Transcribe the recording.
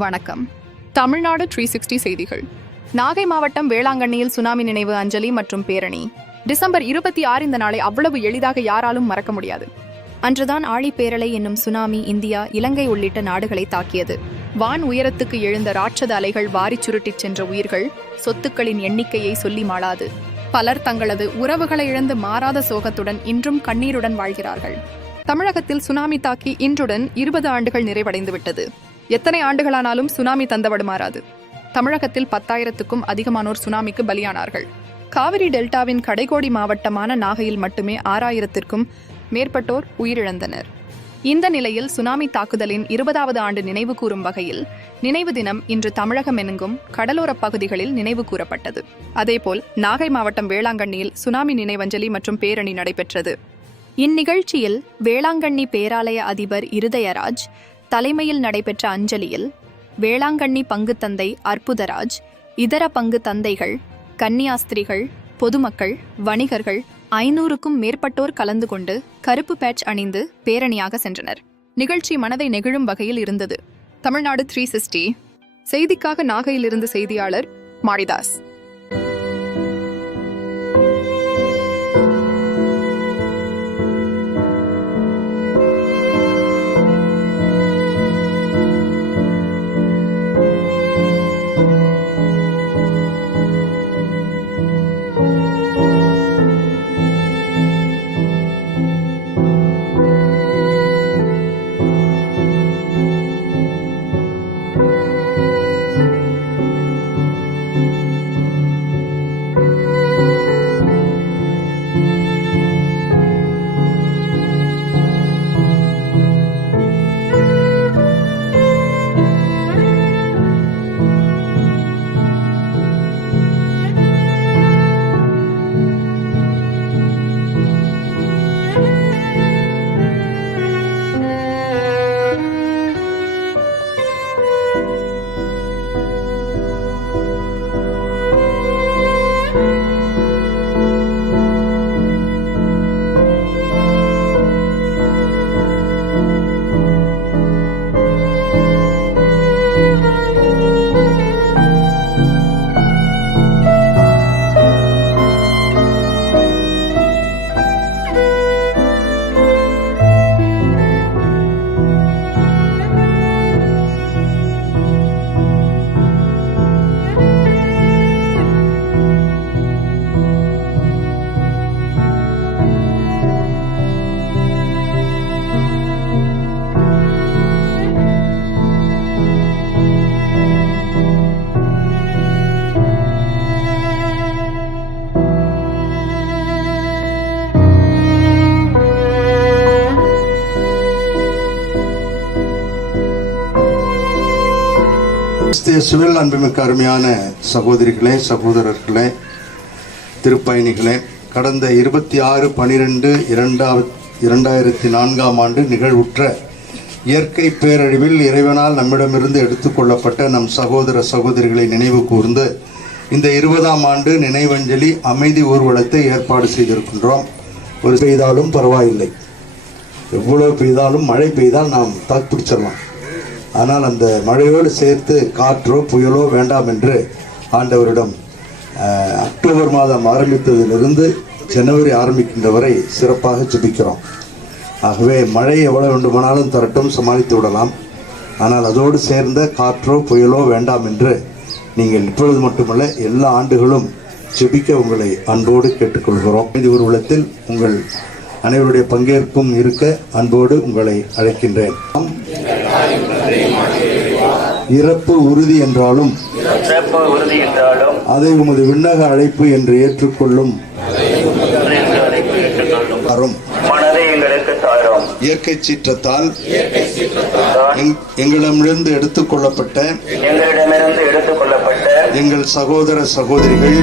வணக்கம். தமிழ்நாடு 360 செய்திகள். நாகை மாவட்டம் வேளாங்கண்ணியில் சுனாமி நினைவு அஞ்சலி மற்றும் பேரணி. டிசம்பர் 26 இந்த நாளை அவ்வளவு எளிதாக யாராலும் மறக்க முடியாது. அன்றுதான் ஆழிப்பேரலை என்னும் சுனாமி இந்தியா, இலங்கை உள்ளிட்ட நாடுகளை தாக்கியது. வான் உயரத்துக்கு எழுந்த ராட்சத அலைகள் வாரிச் சுருட்டிச் சென்ற உயிர்கள், சொத்துக்களின் எண்ணிக்கையை சொல்லி மாளாது. பலர் தங்களது உறவுகளை இழந்து மாறாத சோகத்துடன் இன்றும் கண்ணீருடன் வாழ்கிறார்கள். தமிழகத்தில் சுனாமி தாக்கி இன்றுடன் 20 ஆண்டுகள் நிறைவடைந்துவிட்டது. எத்தனை ஆண்டுகளானாலும் சுனாமி தந்தவடு மாறாது. தமிழகத்தில் 10,000க்கும் அதிகமானோர் சுனாமிக்கு பலியானார்கள். காவிரி டெல்டாவின் கடைகோடி மாவட்டமான நாகையில் மட்டுமே 6,000க்கும் மேற்பட்டோர் உயிரிழந்தனர். இந்த நிலையில் சுனாமி தாக்குதலின் 20வது ஆண்டு நினைவு கூறும் வகையில் நினைவு தினம் இன்று தமிழகம் எங்கும் கடலோரப் பகுதிகளில் நினைவு கூறப்பட்டது. அதேபோல் நாகை மாவட்டம் வேளாங்கண்ணியில் சுனாமி நினைவஞ்சலி மற்றும் பேரணி நடைபெற்றது. இந்நிகழ்ச்சியில் வேளாங்கண்ணி பேராலய அதிபர் இருதயராஜ் தலைமையில் நடைபெற்ற அஞ்சலியில் வேளாங்கண்ணி பங்கு தந்தை அற்புதராஜ், இதர பங்கு தந்தைகள், கன்னியாஸ்திரிகள், பொதுமக்கள், வணிகர்கள் 500க்கும் மேற்பட்டோர் கலந்து கொண்டு கருப்பு பேட்ச் அணிந்து பேரணியாக சென்றனர். நிகழ்ச்சி மனதை நெகிழும் வகையில் இருந்தது. தமிழ்நாடு 360 செய்திக்காக நாகையிலிருந்து செய்தியாளர் மாரிதாஸ். கிறிஸ்துவில் அன்புமிக்க அருமையான சகோதரிகளே, சகோதரர்களே, திருப்பயணிகளே, கடந்த 26/12/2004 ஆண்டு நிகழ்வுற்ற இயற்கை பேரழிவில் இறைவனால் நம்மிடமிருந்து எடுத்துக்கொள்ளப்பட்ட நம் சகோதர சகோதரிகளை நினைவு கூர்ந்து இந்த 20ஆம் ஆண்டு நினைவஞ்சலி அமைதி ஊர்வலத்தை ஏற்பாடு செய்திருக்கின்றோம். ஒரு பெய்தாலும் பரவாயில்லை, எவ்வளோ பெய்தாலும் மழை பெய்தால் நாம் தாக்கு பிடிச்சிடலாம். ஆனால் அந்த மழையோடு சேர்த்து காற்றோ புயலோ வேண்டாம் என்று ஆண்டவரிடம் அக்டோபர் மாதம் ஆரம்பித்ததிலிருந்து ஜனவரி ஆரம்பிக்கின்ற வரை சிறப்பாக ஜெபிக்கிறோம். ஆகவே மழை எவ்வளவு வேண்டுமானாலும் தரட்டும், சமாளித்து விடலாம். ஆனால் அதோடு சேர்ந்த காற்றோ புயலோ வேண்டாம் என்று நீங்கள் இப்பொழுது மட்டுமல்ல எல்லா ஆண்டுகளும் ஜெபிக்க உங்களை அன்போடு கேட்டுக்கொள்கிறோம். இந்த ஊர்வலத்தில் உங்கள் அனைவருடைய பங்கேற்பும் இருக்க அன்போடு உங்களை அழைக்கின்றேன். இறப்பு உறுதி என்றாலும் அதை உமது விண்ணக அழைப்பு என்று ஏற்றுக்கொள்ளும் இயற்கை சீற்றத்தால் எங்களிடமிருந்து எடுத்துக்கொள்ளப்பட்ட எங்கள் சகோதர சகோதரிகள்